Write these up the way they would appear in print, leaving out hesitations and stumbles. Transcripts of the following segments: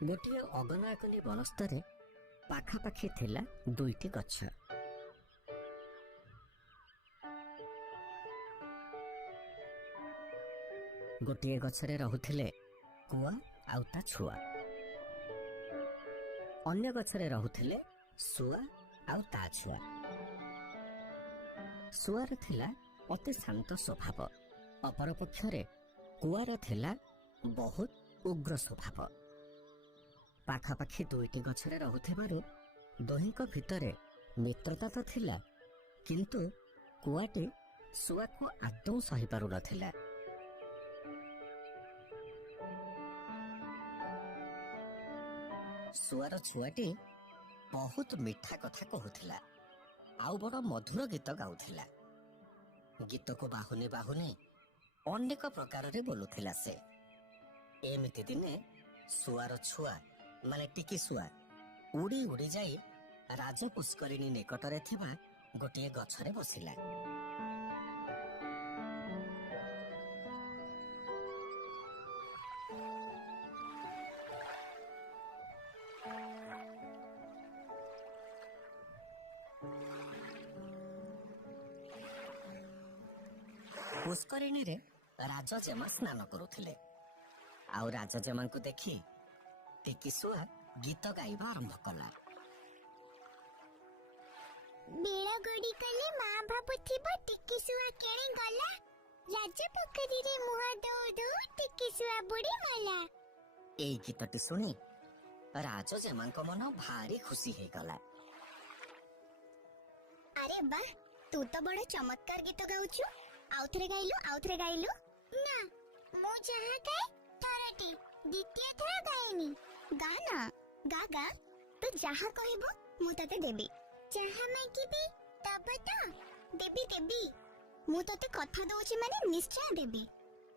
ଗୋଟିଏ ଅଗନାୟକନୀ ବନସ୍ତରେ ପାଖାପାଖି ଥିଲା 2ଟି ଗଛ। ଗୋଟିଏ ଗଛରେ ରହୁଥିଲେ କୁଆ ଆଉ ତା ଛୁଆ, ଅନ୍ୟ ଗଛରେ ରହୁଥିଲେ ଶୁଆ ଆଉ ତା ଛୁଆ। ଶୁଆର ଥିଲା ଅତି ଶାନ୍ତ ସ୍ୱଭାବ, ଅପରପକ୍ଷରେ କୁଆର ଥିଲା ବହୁତ ଉଗ୍ର ସ୍ୱଭାବ। ପାଖାପାଖି 2ଟି ଗଛରେ ରହୁଥିବାରୁ ଦୁହିଁଙ୍କ ଭିତରେ ମିତ୍ରତା ତ ଥିଲା, କିନ୍ତୁ କୁଆଟି ଶୁଆକୁ ଆଦୌ ସହିପାରୁନଥିଲା। ଶୁଆର ଛୁଆଟି ବହୁତ ମିଠା କଥା କହୁଥିଲା ଆଉ ବଡ଼ ମଧୁର ଗୀତ ଗାଉଥିଲା। ଗୀତକୁ ବାହୁନି ବାହୁନି ଅନେକ ପ୍ରକାରରେ ବୋଲୁଥିଲା ସେ। ଏମିତି ଦିନେ ଶୁଆର ଛୁଆ ମାନେ ଟିକି ଶୁଆ ଉଡ଼ି ଉଡ଼ି ଯାଇ ରାଜପୁଷ୍କରିଣୀ ନିକଟରେ ଥିବା ଗୋଟିଏ ଗଛରେ ବସିଲା। ପୁଷ୍କରିଣୀରେ ରାଜଜେମା ସ୍ନାନ କରୁଥିଲେ, ଆଉ ରାଜଜେମାଙ୍କୁ ଦେଖି ଟିକି ଶୁଆ ଗୀତ ଗାଇବା ଆରମ୍ଭ କଲା। ବେଳ ଗଡ଼ି କଲେ ମା ଭାବୁଥିବ ଟିକି ଶୁଆ କେଣି ଗଲା, ରାଜ ପୋଖରୀରେ ମୁହଁ ଧୋଉ ଧୋଉ ଟିକି ଶୁଆ ବୁଡ଼ି ମଲା। ଏଇ ଗୀତଟି ଶୁଣି ରାଜଜେମାଙ୍କ ମନ ଭାରି ଖୁସି ହେଇଗଲା। ଆରେ ବା, ତୁ ତ ବଡ଼ ଚମତ୍କାର ଗୀତ ଗାଉଛୁ। ଆଉଥରେ ଗାଇଲୁ। ନା, ମୁଁ ଯାହା ଗାଏ ଥରଟି, ଦ୍ୱିତୀୟ ଥର ଗାଏନି। ଗା ନା, ଗା। ତୁ ଯାହା କହିବୁ ମୁଁ ତତେ ଦେବି। ଯାହା ମାଗିବି ଦବ ତ? ଦେବି। ମୁଁ ତତେ କଥା ଦଉଛି ମାନେ ନିଶ୍ଚୟ ଦେବି।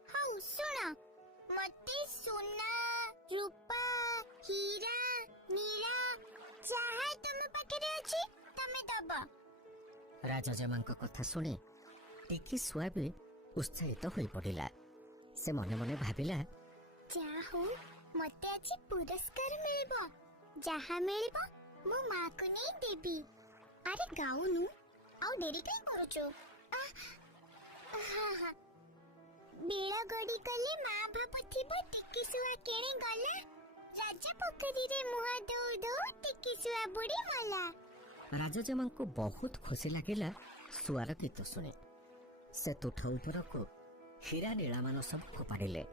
ହଉ ଶୁଣ, ମତେ ସୁନା, ରୂପା, ହୀରା, ନୀଳା ଯାହା ତମ ପାଖରେ ଅଛି ତମେ ଦବ। ରାଜଜେମାଙ୍କ କଥା ଶୁଣି ଟିକି ଶୁଆ ବି ଉତ୍ସାହିତ ହୋଇ ପଡ଼ିଲା। ସେ ମନେ ମନେ ଭାବିଲା, ଯାହା ହଉ ମତେ ଆଜି ପୁରସ୍କାର ମିଳିବ। ଯାହା ମିଳିବ ମୋ ମାକୁ ନେଇ ଦେବି। ଆରେ ଗାଉନୁ, ଆଉ ଡେରି କାଇଁ କରୁଛୁ? ବେଳ ଗଡ଼ି କଲେ ମା ଭାବୁଥିବ ଟିକି ଶୁଆ କେଣି ଗଲା, ରାଜ ପୋଖରୀରେ ମୁହଁ ଧୋଉ ଧୋଉ ଟିକି ଶୁଆ ବୁଡ଼ି ମଲା। ରାଜଜେମାଙ୍କୁ ବହୁତ ଖୁସି ଲାଗିଲା ଶୁଆର ଗୀତ ଶୁଣି। ସେ ତୁଠ ଉପରକୁ ହୀରା ନୀଳାମାନ ସବୁ ଫୋପାଡ଼ିଲେ।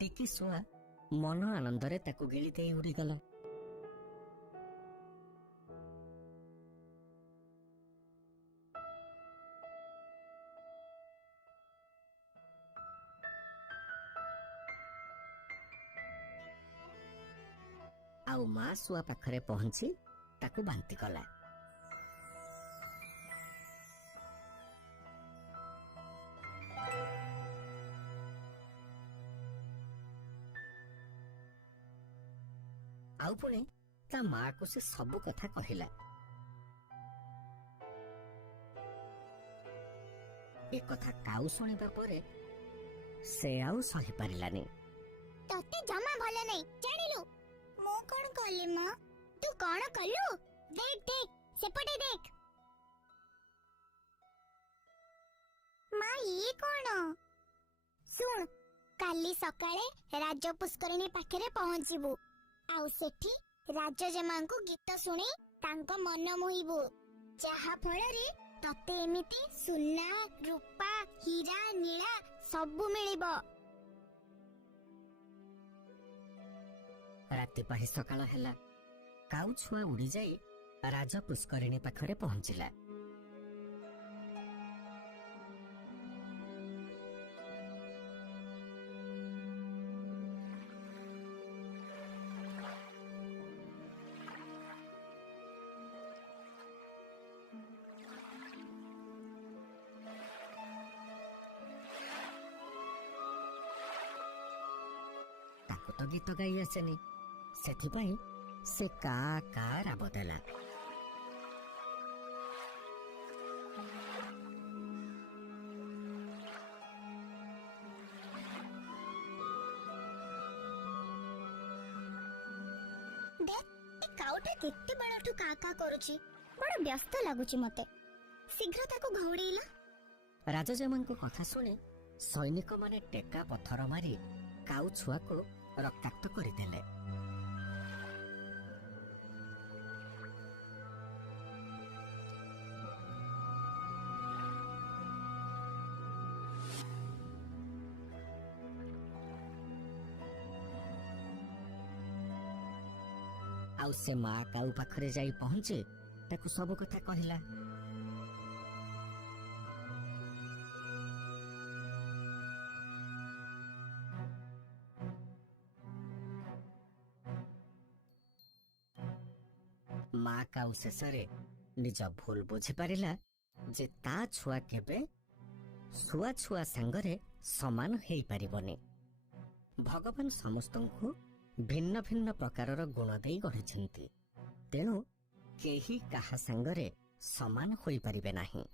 ଟିକି ଶୁଆ ମନ ଆନନ୍ଦରେ ତାକୁ ଗିଳି ଦେଇ ଉଡ଼ିଗଲା। ଆଉ ମା ଶୁଆ ପାଖରେ ପହଞ୍ଚି ତାକୁ ବାନ୍ତି କଲା। ଆଉ ପୁଣି ତା ମାକୁ ସେ ସବୁ କଥା କହିଲା। ଏ କଥା କାଉ ଶୁଣିବା ପରେ ସେ ଆଉ ସହିପାରିଲାନି। ତତେ ଜମା ଭଲ ନାହିଁ, ଜାଣିଲୁ? ମୁଁ କଣ କଲି ମା? ତୁ କଣ କଲୁ? ଦେଖ ସେପଟେ ଦେଖ। ମା ଇଏ କଣ? ଶୁଣ, କାଲି ସକାଳେ ରାଜ ପୁଷ୍କରିଣୀ ପାଖରେ ପହଞ୍ଚିବୁ, ଆଉ ସେଠି ରାଜଜେମାଙ୍କୁ ଗୀତ ଶୁଣି ତାଙ୍କ ମନ ମୋହିବୁ, ଯାହା ଫଳରେ ତତେ ଏମିତି ସୁନା, ରୂପା, ହୀରା, ନୀଳା ସବୁ ମିଳିବ। ରାତି ପାହି ସକାଳ ହେଲା। କାଉ ଛୁଆ ଉଡ଼ିଯାଇ ରାଜ ପୁଷ୍କରିଣୀ ପାଖରେ ପହଞ୍ଚିଲା। ତ ଗୀତ ଗାଇ ଆସେନି, ସେଥିପାଇଁ ସେ କା କା ରାବ ଦେଲା। କାଉଟା କେତେ ବେଳଠୁ କା କା କରୁଛି, ବଡ ବ୍ୟସ୍ତ ଲାଗୁଛି ମତେ। ଶୀଘ୍ର ତାକୁ ଘଉଡେଇଲା। ରାଜଜେମାଙ୍କ କଥା ଶୁଣି ସୈନିକମାନେ ଟେକା ପଥର ମାରି କାଉ ଛୁଆକୁ ରକ୍ତାକ୍ତ କରିଦେଲେ। ଆଉ ସେ ମା କାଉ ପାଖରେ ଯାଇ ପହଞ୍ଚି ତାକୁ ସବୁ କଥା କହିଲା। ମା କାଉ ଶେଷରେ ନିଜ ଭୁଲ ବୁଝିପାରିଲା ଯେ ତା ଛୁଆ କେବେ ଶୁଆ ଛୁଆ ସାଙ୍ଗରେ ସମାନ ହେଇପାରିବନି। ଭଗବାନ ସମସ୍ତଙ୍କୁ ଭିନ୍ନ ଭିନ୍ନ ପ୍ରକାରର ଗୁଣ ଦେଇ ଗଢ଼ିଛନ୍ତି, ତେଣୁ କେହି କାହା ସାଙ୍ଗରେ ସମାନ ହୋଇପାରିବେ ନାହିଁ।